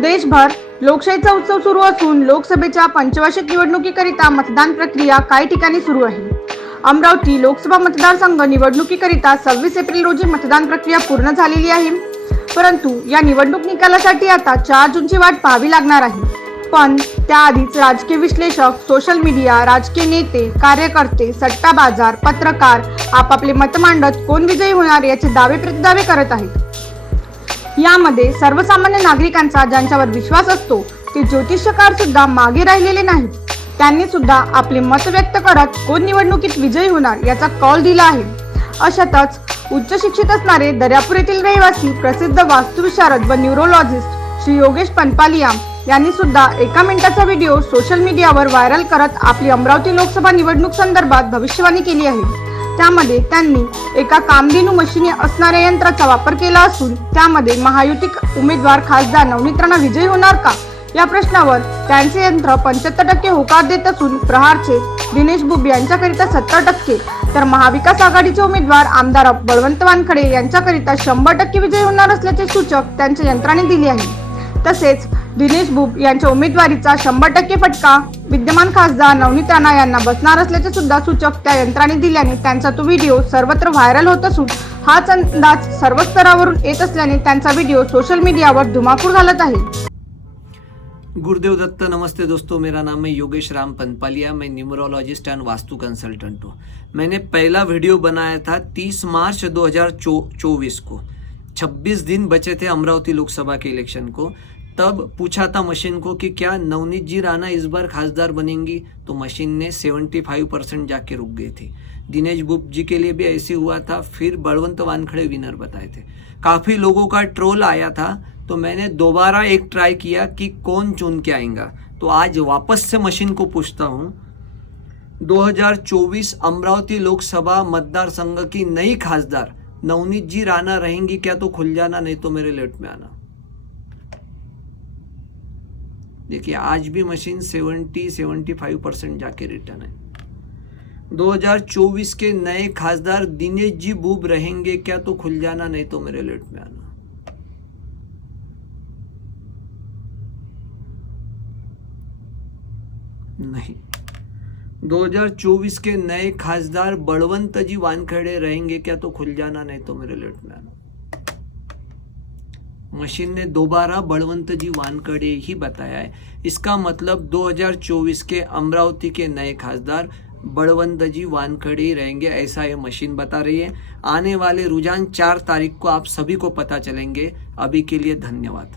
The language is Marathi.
देशभर लोकशाहीचा उत्सव सुरू असून लोकसभेच्या पंचवार्षिक निवडणुकीकरिता मतदान प्रक्रिया काही ठिकाणी सुरू आहे. अमरावती लोकसभा मतदारसंघ निवडणुकीकरिता सव्वीस एप्रिल रोजी मतदान प्रक्रिया पूर्ण झालेली आहे. परंतु या निवडणूक निकालासाठी आता चार जूनची वाट पाहावी लागणार आहे. पण त्याआधीच राजकीय विश्लेषक सोशल मीडिया राजकीय नेते कार्यकर्ते सट्टा बाजार पत्रकार आपापले मत मांडत कोण विजयी होणार याचे दावे प्रतिदावे करत आहेत. यामध्ये सर्वसामान्य नागरिकांचा ज्यांच्यावर विश्वास असतो ते ज्योतिषकार सुद्धा मागे राहिलेले नाहीत. त्यांनी सुद्धा आपले मत व्यक्त करत कोण निवडणुकीत विजयी होणार याचा कॉल दिला आहे. अशातच उच्च शिक्षित असणारे दर्यापूर येथील रहिवासी प्रसिद्ध वास्तुविशारद व न्यूरोलॉजिस्ट श्री योगेश पनपालिया यांनी सुद्धा एका मिनिटाचा व्हिडिओ सोशल मीडियावर व्हायरल करत आपली अमरावती लोकसभा निवडणूक संदर्भात भविष्यवाणी केली आहे. त्यामध्ये त्यांनी एका कामधेनू मशिनी असणाऱ्या यंत्राचा वापर केला असून त्यामध्ये महायुती उमेदवार खासदार नवनीत राणा विजयी होणार का? या प्रश्नावर त्यांचे यंत्र पंच्याहत्तर टक्के होकार देत असून प्रहारचे दिनेश बुब यांच्याकरिता सत्तर टक्के तर महाविकास आघाडीचे उमेदवार आमदार बळवंत वानखडे यांच्याकरिता शंभर टक्के विजयी होणार असल्याचे सूचक त्यांच्या यंत्राने दिले आहे. तसेच दिनेश भूप यांच्या उमेदवारीचा शंभर टक्के फटका. विद्यमान खासदार नवनीत राणा यांना बसणार असल्याचे सुद्धा सूचक त्या यंत्राने दिल्याने त्यांचा तो व्हिडिओ सर्वत्र व्हायरल होत असून हाच अंदाज सर्व स्तरावरून येत असल्याने त्यांचा व्हिडिओ सोशल मीडियावर धुमाकूळ घालत आहे. गुरुदेव दत्त नमस्ते दोस्तों मेरा नाम है योगेश राम पनपालिया मैं न्यूमरोलॉजिस्ट एंड वास्तु कंसल्टेंट हूँ। मैंने पहला वीडियो बनाया था 30 मार्च 2024 को। 26 दिन बचे थे अमरावती लोकसभा के इलेक्शन को। तब पूछा था मशीन को कि क्या नवनीत जी राणा इस बार खासदार बनेंगी? तो मशीन ने 75 परसेंट जाके रुक गई थी। दिनेश बुब जी के लिए भी ऐसे हुआ था, फिर बलवंत वानखड़े विनर बताए थे। काफ़ी लोगों का ट्रोल आया था तो मैंने दोबारा एक ट्राई किया कि कौन चुन के आएगा। तो आज वापस से मशीन को पूछता हूँ। 2024 अमरावती लोकसभा मतदार संघ की नई खासदार, नवनीत जी राणा रहेंगी क्या? तो खुल जाना, नहीं तो मेरे लेट में आना। देखिए, आज भी मशीन 70 75 परसेंट जाके रिटर्न है। 2024 के नए खासदार दिनेश जी बूब रहेंगे, क्या तो खुल जाना, नहीं तो मेरे लेट में आना। नहीं। 2024 के नए खासदार बलवंत जी वानखेड़े रहेंगे, क्या तो खुल जाना, नहीं तो मेरे लेट में आना। मशीन ने दोबारा बलवंत जी वानखड़े ही बताया है। इसका मतलब 2024 के अमरावती के नए खासदार बड़वंत जी वानखड़े ही रहेंगे, ऐसा ये मशीन बता रही है। आने वाले रुझान चार तारीख को आप सभी को पता चलेंगे। अभी के लिए धन्यवाद।